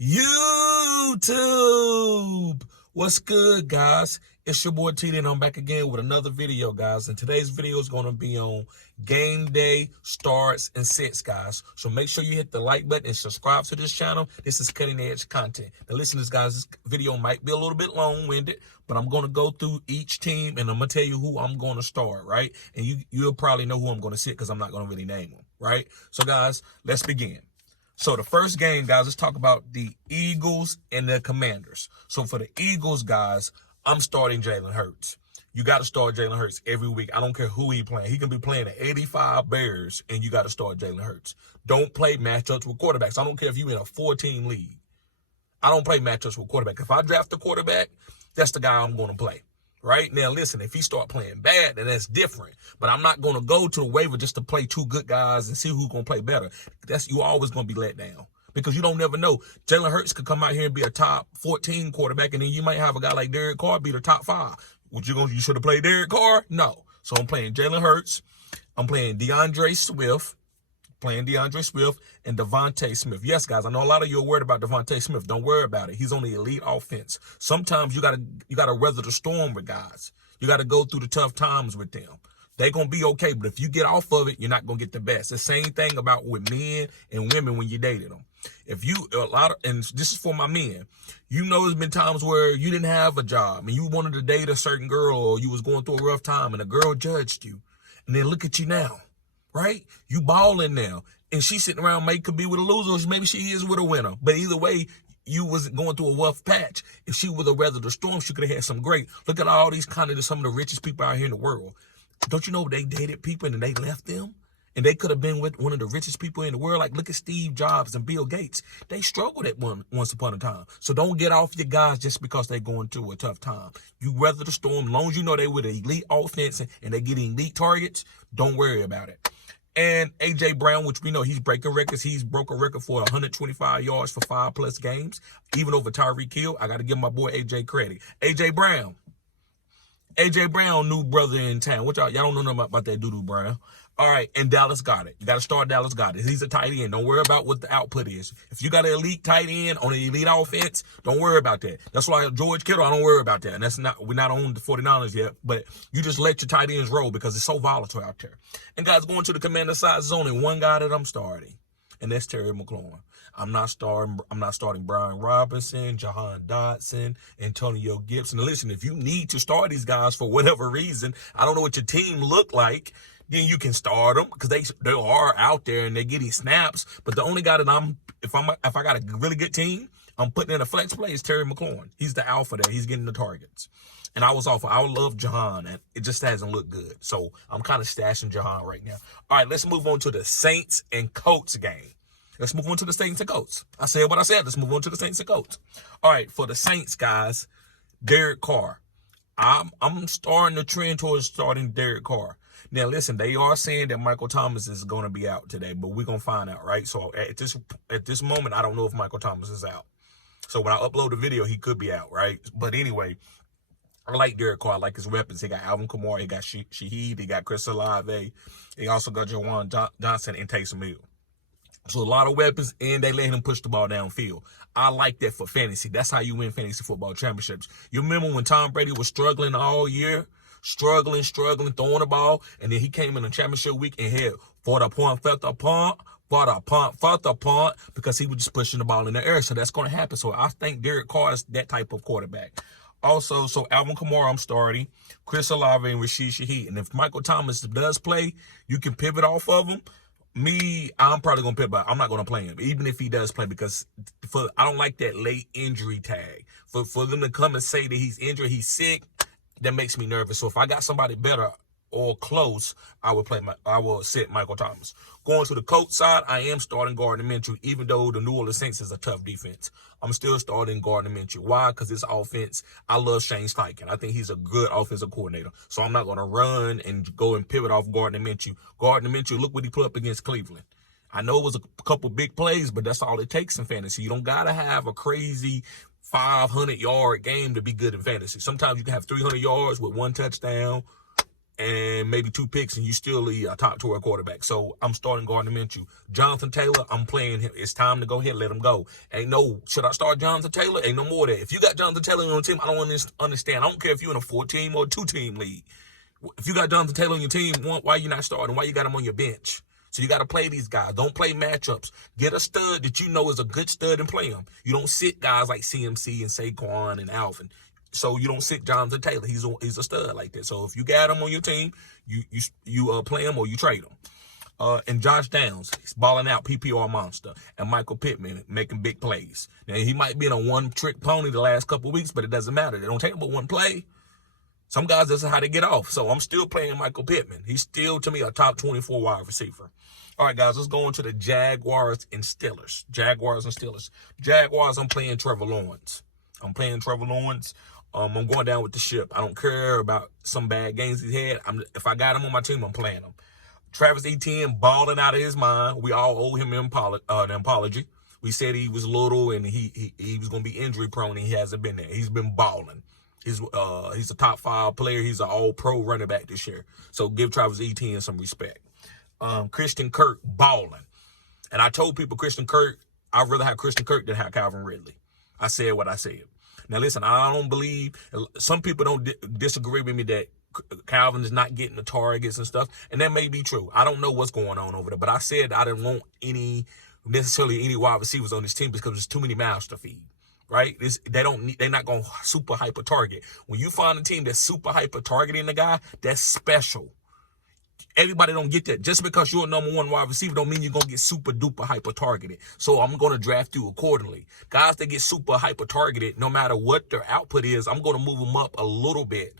YouTube. What's good, guys? It's your boy TD, and I'm back again with another video, guys. And today's video is going to be on game day starts and sits, guys. So make sure you hit the like button and subscribe to this channel. This is cutting edge content. Now listen, guys, this video might be a little bit long-winded, but I'm going to go through each team and I'm going to tell you who I'm going to start, right? And you'll probably know who I'm going to sit because I'm not going to really name them, right? So guys, let's begin. So the first game, guys, let's talk about the Eagles and the Commanders. So for the Eagles, guys, I'm starting Jalen Hurts. You got to start Jalen Hurts every week. I don't care who he playing. He can be playing the 85 Bears, and you got to start Jalen Hurts. Don't play matchups with quarterbacks. I don't care if you're in a 4-team league. I don't play matchups with quarterback. If I draft a quarterback, that's the guy I'm going to play. Right? Now, listen, if he start playing bad, then that's different. But I'm not going to go to the waiver just to play two good guys and see who's going to play better. You always going to be let down because you don't never know. Jalen Hurts could come out here and be a top 14 quarterback, and then you might have a guy like Derek Carr be the top 5. You should have played Derek Carr? No. So I'm playing Jalen Hurts. I'm playing DeAndre Swift. And Devontae Smith. Yes, guys, I know a lot of you are worried about Devontae Smith. Don't worry about it. He's on the elite offense. Sometimes you gotta weather the storm with guys. You gotta go through the tough times with them. They're gonna be okay, but if you get off of it, you're not gonna get the best. The same thing about with men and women when you dated them. And this is for my men. You know, there's been times where you didn't have a job and you wanted to date a certain girl, or you was going through a rough time and a girl judged you, and then look at you now. Right? You balling now. And she's sitting around, could be with a loser, or maybe she is with a winner. But either way, you was going through a rough patch. If she would have weathered the storm, she could have had some great. Look at all these some of the richest people out here in the world. Don't you know they dated people and they left them? And they could have been with one of the richest people in the world. Like, look at Steve Jobs and Bill Gates. They struggled at once upon a time. So don't get off your guys just because they're going through a tough time. You weather the storm. As long as you know they with an elite offense and they getting elite targets, don't worry about it. And A.J. Brown, which we know he's breaking records. He's broke a record for 125 yards for 5+ games, even over Tyreek Hill. I got to give my boy A.J. credit. A.J. Brown, new brother in town. Y'all don't know nothing about that doo-doo Brown. All right, and Dallas Goedert. You got to start Dallas Goedert. He's a tight end. Don't worry about what the output is. If you got an elite tight end on an elite offense, don't worry about that. That's why George Kittle, I don't worry about that. And we're not on the 49ers yet, but you just let your tight ends roll because it's so volatile out there. And guys, going to the Commander side, there's only one guy that I'm starting, and that's Terry McLaurin. I'm not starting Brian Robinson, Jahan Dotson, Antonio Gibson. Now listen, if you need to start these guys for whatever reason, I don't know what your team look like, then you can start them because they are out there and they're getting snaps. But the only guy that if I got a really good team, I'm putting in a flex play is Terry McLaurin. He's the alpha there. He's getting the targets. And I would love Jahan, and it just hasn't looked good. So I'm kind of stashing Jahan right now. All right, let's move on to the Saints and Colts game. Let's move on to the Saints and Colts. I said what I said. Let's move on to the Saints and Colts. All right, for the Saints, guys, Derek Carr. I'm starting the trend towards starting Derek Carr. Now, listen, they are saying that Michael Thomas is going to be out today, but we're going to find out, right? So at this moment, I don't know if Michael Thomas is out. So when I upload the video, he could be out, right? But anyway, I like Derek Carr. I like his weapons. He got Alvin Kamara. He got Shaheed. He got Chris Olave. He also got Jawan Johnson and Taysom Hill. So a lot of weapons, and they let him push the ball downfield. I like that for fantasy. That's how you win fantasy football championships. You remember when Tom Brady was struggling all year? Struggling, throwing the ball, and then he came in the championship week and had fought a punt, because he was just pushing the ball in the air. So that's going to happen. So I think Derek Carr is that type of quarterback. Also, so Alvin Kamara, I'm starting. Chris Olave and Rashid Shaheed. And if Michael Thomas does play, you can pivot off of him. I'm probably going to pivot. I'm not going to play him, even if he does play, because I don't like that late injury tag. For them to come and say that he's injured, he's sick, that makes me nervous. So if I got somebody better or close, I will sit Michael Thomas. Going to the Colts side, I am starting Gardner Minshew, even though the New Orleans Saints is a tough defense. I'm still starting Gardner Minshew. Why? Because this offense, I love Shane Steichen. I think he's a good offensive coordinator. So I'm not going to run and go and pivot off Gardner Minshew. Gardner Minshew, look what he put up against Cleveland. I know it was a couple big plays, but that's all it takes in fantasy. You don't got to have a crazy 500-yard game to be good in fantasy. Sometimes you can have 300 yards with one touchdown and maybe 2 picks, and you still a top 12 quarterback. So I'm starting Gardner Minshew. Jonathan Taylor, I'm playing him. It's time to go ahead, let him go. Should I start Jonathan Taylor? Ain't no more of that. If you got Jonathan Taylor on your team, I don't understand. I don't care if you're in a 4-team or a 2-team league. If you got Jonathan Taylor on your team, why you not starting? Why you got him on your bench? So you got to play these guys. Don't play matchups. Get a stud that you know is a good stud and play him. You don't sit guys like CMC and Saquon and Alvin. So you don't sit Jonathan Taylor. He's a stud like that. So if you got him on your team, you play him or you trade him. And Josh Downs, he's balling out, PPR monster. And Michael Pittman making big plays. Now, he might be in a one-trick pony the last couple of weeks, but it doesn't matter. They don't take him but one play. Some guys, that's how they get off. So I'm still playing Michael Pittman. He's still, to me, a top 24 wide receiver. All right, guys, let's go on to the Jaguars and Steelers. Jaguars, I'm playing Trevor Lawrence. I'm going down with the ship. I don't care about some bad games he's had. If I got him on my team, I'm playing him. Travis Etienne balling out of his mind. We all owe him an apology. We said he was little and he was going to be injury prone, and he hasn't been there. He's been balling. He's a top 5 player. He's an all-pro running back this year. So give Travis Etienne some respect. Christian Kirk balling. And I told people I'd rather have Christian Kirk than have Calvin Ridley. I said what I said. Now, listen, I don't believe, some people don't disagree with me that Calvin is not getting the targets and stuff, and that may be true. I don't know what's going on over there, but I said I didn't want necessarily any wide receivers on this team because there's too many mouths to feed, right? They're not going to super hyper target. When you find a team that's super hyper targeting the guy, that's special. Everybody don't get that. Just because you're a number 1 wide receiver don't mean you're going to get super duper hyper targeted. So I'm going to draft you accordingly. Guys that get super hyper targeted, no matter what their output is, I'm going to move them up a little bit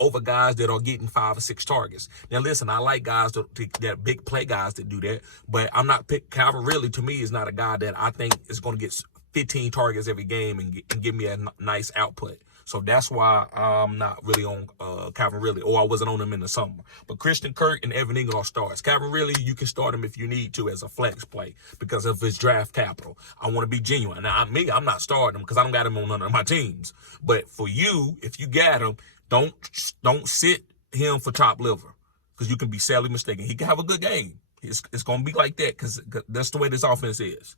over guys that are getting 5 or 6 targets. Now, listen, I like guys that big play guys that do that, but I'm not picking Calvin Ridley. To me, is not a guy that I think is going to get 15 targets every game and give me a nice output. So that's why I'm not really on Calvin Ridley, or I wasn't on him in the summer. But Christian Kirk and Evan Ingram are starts. Calvin Ridley, you can start him if you need to as a flex play because of his draft capital. I want to be genuine. Now, I'm not starting him because I don't got him on none of my teams. But for you, if you got him, don't sit him for chopped liver because you can be sadly mistaken. He can have a good game. It's going to be like that because that's the way this offense is.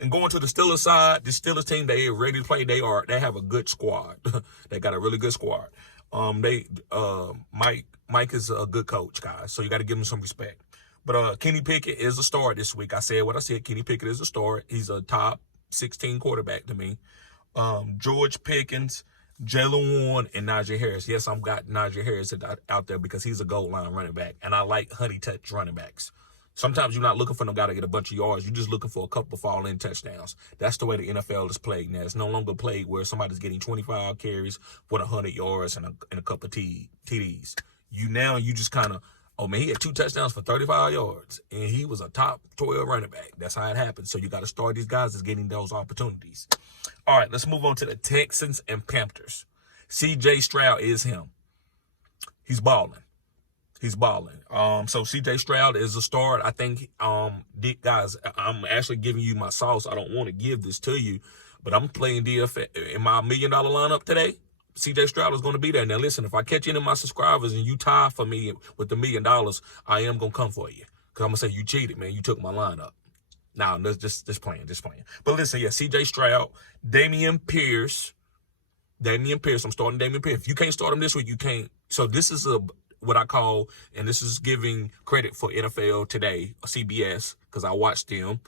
And going to the Steelers side, the Steelers team, they are ready to play. They have a good squad. They got a really good squad. Mike is a good coach, guys. So you got to give him some respect. But Kenny Pickett is a star this week. I said what I said. Kenny Pickett is a star. He's a top 16 quarterback to me. George Pickens, Jalen Warren, and Najee Harris. Yes, I've got Najee Harris out there because he's a goal line running back, and I like honey touch running backs. Sometimes you're not looking for no guy to get a bunch of yards. You're just looking for a couple fall-in touchdowns. That's the way the NFL is played now. It's no longer played where somebody's getting 25 carries for 100 yards and a couple of TDs. You just kind of, oh, man, he had 2 touchdowns for 35 yards, and he was a top 12 running back. That's how it happens. So you got to start these guys that's getting those opportunities. All right, let's move on to the Texans and Panthers. C.J. Stroud is him. He's balling. So C.J. Stroud is a start. I think, guys, I'm actually giving you my sauce. I don't want to give this to you, but I'm playing DFS in my $1 million lineup today. C.J. Stroud is going to be there. Now, listen, if I catch any of my subscribers and you tie for me with the $1 million, I am going to come for you. Because I'm going to say, you cheated, man. You took my lineup. Now, just playing. But listen, yeah, C.J. Stroud, Dameon Pierce. I'm starting Dameon Pierce. If you can't start him this week, you can't. So this is what I call, and this is giving credit for NFL Today, CBS, because I watch them,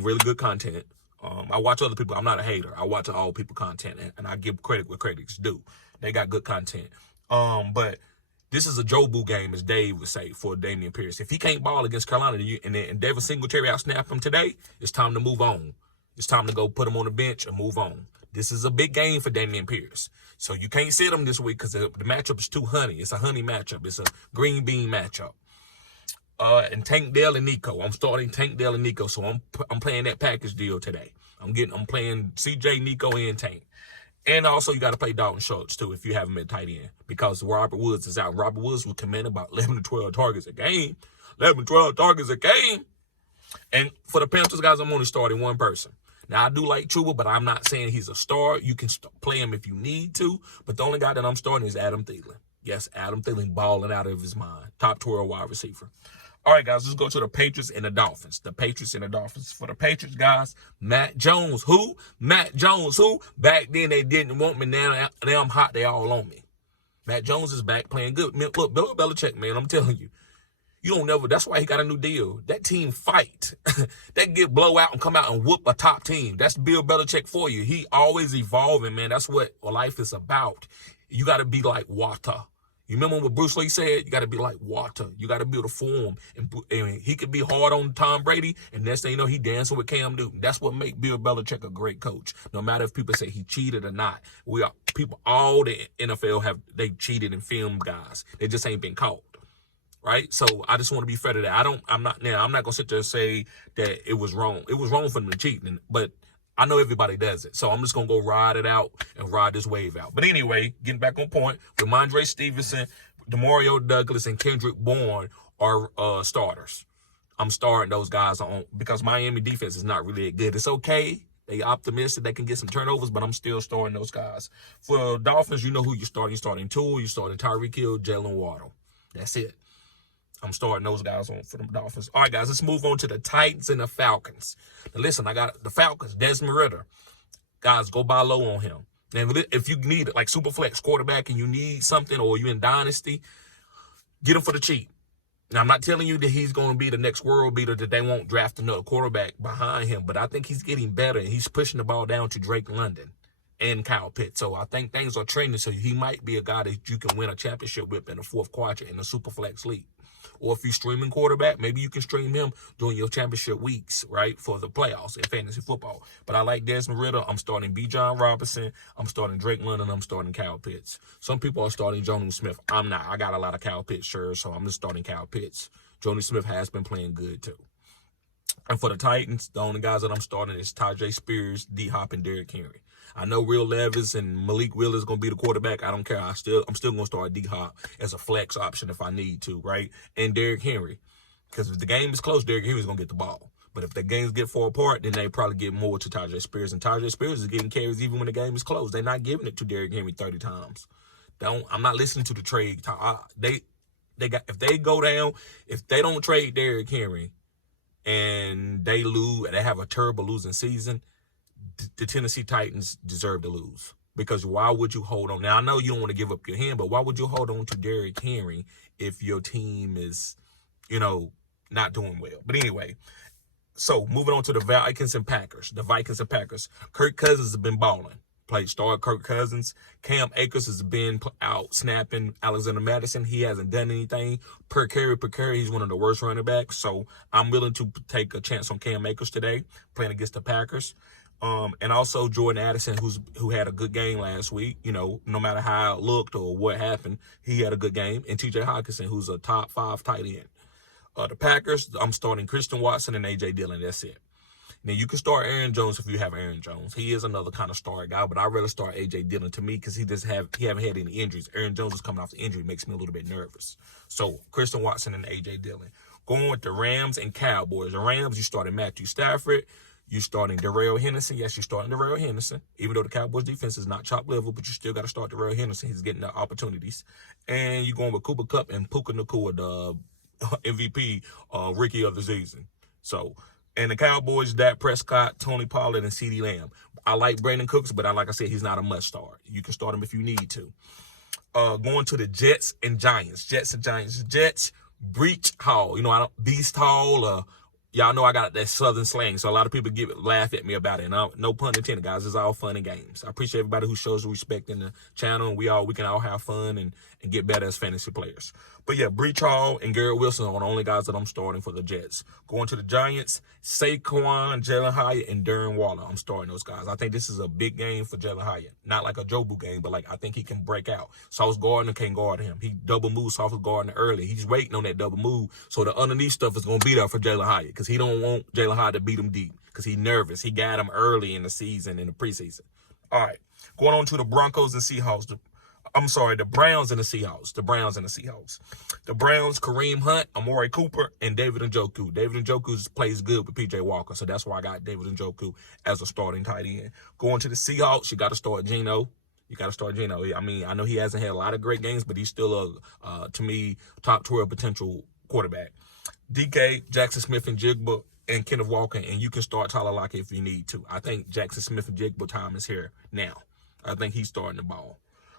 really good content. I watch other people. I'm not a hater. I watch all people content, and I give credit where credit's due. They got good content. But this is a Joe Boo game, as Dave would say, for Dameon Pierce. If he can't ball against Carolina and Devin Singletary out-snap him today, it's time to move on. It's time to go put him on the bench and move on. This is a big game for Dameon Pierce. So you can't sit him this week because the matchup is too honey. It's a honey matchup. It's a green bean matchup. And Tank Dell and Nico. I'm starting Tank Dell and Nico, so I'm playing that package deal today. I'm playing CJ, Nico, and Tank. And also you got to play Dalton Schultz too if you have him at tight end because Robert Woods is out. Robert Woods will command about 11 to 12 targets a game. 11 to 12 targets a game. And for the Panthers, guys, I'm only starting one person. Now, I do like Chuba, but I'm not saying he's a star. You can play him if you need to. But the only guy that I'm starting is Adam Thielen. Yes, Adam Thielen balling out of his mind. Top 12 wide receiver. All right, guys, let's go to the Patriots and the Dolphins. The Patriots and the Dolphins. For the Patriots, guys, Matt Jones. Who? Matt Jones. Who? Back then they didn't want me. Now I'm hot. They all on me. Matt Jones is back playing good. Look, Bill Belichick, man, I'm telling you. You don't never. That's why he got a new deal. That team fight. They get blow out and come out and whoop a top team. That's Bill Belichick for you. He always evolving, man. That's what life is about. You got to be like water. You remember what Bruce Lee said? You got to be like water. You got to be able to form. And he could be hard on Tom Brady, and next thing you know, he dancing with Cam Newton. That's what make Bill Belichick a great coach. No matter if people say he cheated or not. All the NFL they cheated and filmed guys. They just ain't been caught. Right? So I just want to be fair to that. I'm not gonna sit there and say that it was wrong. It was wrong for them to cheat, but I know everybody does it. So I'm just gonna go ride it out and ride this wave out. But anyway, getting back on point, Ramondre Stevenson, Demario Douglas, and Kendrick Bourne are starters. I'm starting those guys on because Miami defense is not really good. It's okay. They optimistic they can get some turnovers, but I'm still starting those guys. For Dolphins, you know who you're starting. You're starting Tua, you're starting Tyreek Hill, Jalen Waddle. That's it. I'm starting those guys on for the Dolphins. All right, guys, let's move on to the Titans and the Falcons. Now, listen, I got the Falcons, Desmond Ridder. Guys, go buy low on him. And if you need it, like super flex quarterback and you need something or you in Dynasty, get him for the cheap. Now, I'm not telling you that he's going to be the next world beater, that they won't draft another quarterback behind him, but I think he's getting better, and he's pushing the ball down to Drake London and Kyle Pitts. So I think things are trending, so he might be a guy that you can win a championship with in the fourth quadrant in the super flex league. Or if you're streaming quarterback, maybe you can stream him during your championship weeks, right, for the playoffs in fantasy football. But I like Desmond Ridder. I'm starting B. John Robinson. I'm starting Drake London. I'm starting Kyle Pitts. Some people are starting Jonnu Smith. I'm not. I got a lot of Kyle Pitts shares, so I'm just starting Kyle Pitts. Jonnu Smith has been playing good, too. And for the Titans, the only guys that I'm starting is Tajay Spears, D-Hop, and Derrick Henry. I know Will Levis and Malik Willis is going to be the quarterback. I don't care. I'm still going to start D-Hop as a flex option if I need to, right? And Derrick Henry. Because if the game is close, Derrick Henry's going to get the ball. But if the games get far apart, then they probably get more to Tajay Spears. And Tajay Spears is getting carries even when the game is close. They're not giving it to Derrick Henry 30 times. I'm not listening to the trade. If they go down, if they don't trade Derrick Henry and they lose, they have a terrible losing season, the Tennessee Titans deserve to lose. Because why would you hold on? Now, I know you don't want to give up your hand, but why would you hold on to Derrick Henry if your team is, not doing well? But anyway, so moving on to the Vikings and Packers. The Vikings and Packers. Kirk Cousins has been balling. Played star Kirk Cousins. Cam Akers has been out snapping Alexander Madison. He hasn't done anything. Per carry, he's one of the worst running backs. So I'm willing to take a chance on Cam Akers today, playing against the Packers. And also Jordan Addison, who had a good game last week. No matter how it looked or what happened, he had a good game. And T.J. Hockenson, who's a top 5 tight end. The Packers, I'm starting Christian Watson and A.J. Dillon. That's it. Now, you can start Aaron Jones if you have Aaron Jones. He is another kind of star guy, but I'd rather start A.J. Dillon to me because he haven't had any injuries. Aaron Jones is coming off the injury. Makes me a little bit nervous. So, Christian Watson and A.J. Dillon. Going with the Rams and Cowboys. The Rams, you started Matthew Stafford. You're starting Darrell Henderson. Yes, you're starting Darrell Henderson. Even though the Cowboys defense is not top level, but you still got to start Darrell Henderson. He's getting the opportunities. And you're going with Cooper Kupp and Puka Nacua, the MVP rookie of the season. So, and the Cowboys, Dak Prescott, Tony Pollard, and CeeDee Lamb. I like Brandon Cooks, but like I said, he's not a must start. You can start him if you need to. Going to the Jets and Giants. Jets, Breach Hall. Beast Hall, y'all know I got that Southern slang, so a lot of people laugh at me about it. And no pun intended, guys. It's all fun and games. I appreciate everybody who shows respect in the channel, and we can all have fun and get better as fantasy players. But yeah, Breach Hall and Garrett Wilson are the only guys that I'm starting for the Jets. Going to the Giants, Saquon, Jalen Hyatt, and Darren Waller. I'm starting those guys. I think this is a big game for Jalen Hyatt. Not like a Jobu game, but I think he can break out. Sauce Gardner can't guard him. He double moved Sauce Gardner early. He's waiting on that double move. So the underneath stuff is going to be there for Jalen Hyatt because he don't want Jalen Hyatt to beat him deep because he's nervous. He got him early in the season, in the preseason. All right. Going on to the Broncos and Seahawks. The Browns and the Seahawks. The Browns, Kareem Hunt, Amari Cooper, and David Njoku. David Njoku plays good with P.J. Walker, so that's why I got David Njoku as a starting tight end. Going to the Seahawks, you got to start Geno. You got to start Geno. I mean, I know he hasn't had a lot of great games, but he's still to me, top 12 potential quarterback. DK, Jackson Smith and Jigba, and Kenneth Walker, and you can start Tyler Lockett if you need to. I think Jackson Smith and Jigba time is here now. I think he's starting the ball.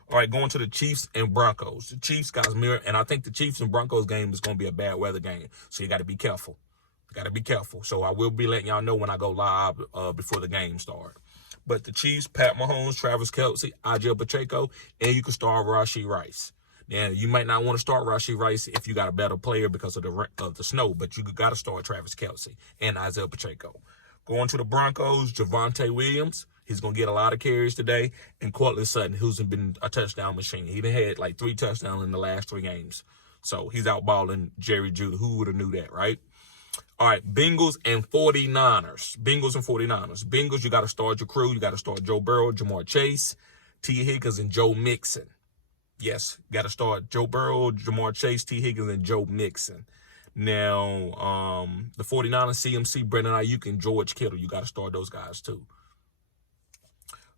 All right, going to the Chiefs and Broncos. The Chiefs, guys, mirror, and I think the Chiefs and Broncos game is going to be a bad weather game, so you got to be careful. You got to be careful. So I will be letting y'all know when I go live before the game start. But the Chiefs, Pat Mahomes, Travis Kelce, Ajay Pacheco, and you can start Rashee Rice. Now, you might not want to start Rashee Rice if you got a better player because of the snow, but you got to start Travis Kelce and Isaiah Pacheco. Going to the Broncos, Javonte Williams. He's going to get a lot of carries today. And Courtland Sutton, who's been a touchdown machine. He had like 3 touchdowns in the last 3 games. So he's outballing Jerry Jeudy. Who would have knew that, right? All right, Bengals and 49ers. Bengals, you got to start your crew. You got to start Joe Burrow, Jamar Chase, T. Higgins, and Joe Mixon. Yes, got to start Joe Burrow, Jamar Chase, T. Higgins, and Joe Mixon. Now, the 49ers, CMC, Brandon Ayuk, and George Kittle. You got to start those guys too.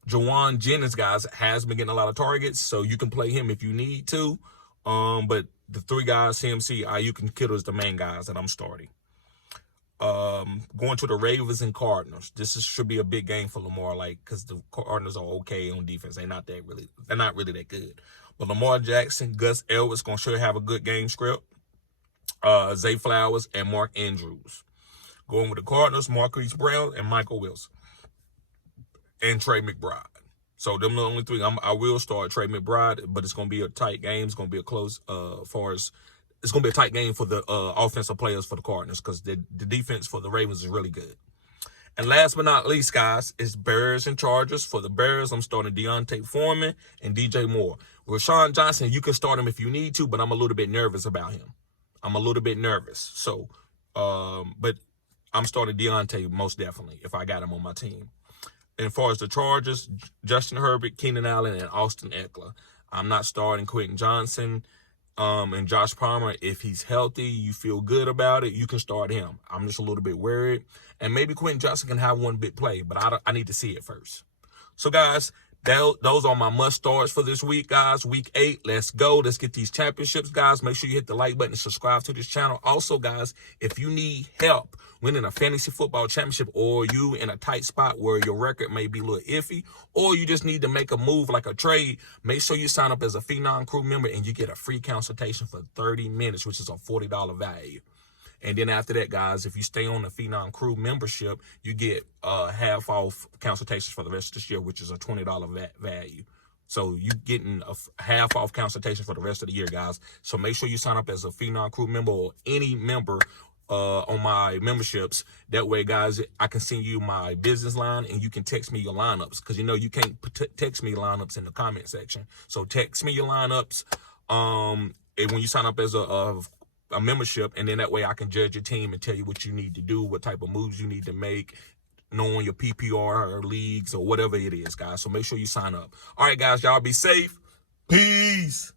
Jawan Jennings, guys, has been getting a lot of targets, so you can play him if you need to. But the 3 guys, CMC, Ayuk, and Kittle is the main guys that I'm starting. Going to the Ravens and Cardinals. Should be a big game for Lamar, because the Cardinals are okay on defense. They're not really that good. But Lamar Jackson, Gus Edwards gonna sure have a good game script. Zay Flowers and Mark Andrews. Going with the Cardinals, Marquise Brown and Michael Wilson. And Trey McBride. So them the only 3. I will start Trey McBride, but it's gonna be a tight game. It's gonna be a close it's gonna be a tight game for the offensive players for the Cardinals, because the defense for the Ravens is really good. And last but not least, guys, is Bears and Chargers. For the Bears, I'm starting Deontay Foreman and DJ Moore. Rashawn Johnson, you can start him if you need to, but I'm a little bit nervous about him. So, but I'm starting Deontay most definitely if I got him on my team. And as far as the Chargers, Justin Herbert, Keenan Allen, and Austin Eckler. I'm not starting Quentin Johnson and Josh Palmer. If he's healthy, you feel good about it, you can start him. I'm just a little bit worried. And maybe Quentin Johnson can have one big play, but I need to see it first. So, guys, those are my must starts for this week, guys. Week 8, let's go. Let's get these championships, guys. Make sure you hit the like button and subscribe to this channel. Also, guys, if you need help winning a fantasy football championship, or you in a tight spot where your record may be a little iffy, or you just need to make a move like a trade, make sure you sign up as a Phenom Crew member and you get a free consultation for 30 minutes, which is a $40 value. And then after that, guys, if you stay on the Phenom Crew membership, you get half off consultations for the rest of this year, which is a $20 value. So you getting a half off consultation for the rest of the year, guys. So make sure you sign up as a Phenom Crew member or any member on my memberships. That way, guys, I can send you my business line and you can text me your lineups, because you can't text me lineups in the comment section. So text me your lineups and when you sign up as a membership, and then that way I can judge your team and tell you what you need to do, what type of moves you need to make, knowing your PPR or leagues or whatever it is, guys. So make sure you sign up. All right, guys, y'all be safe. Peace.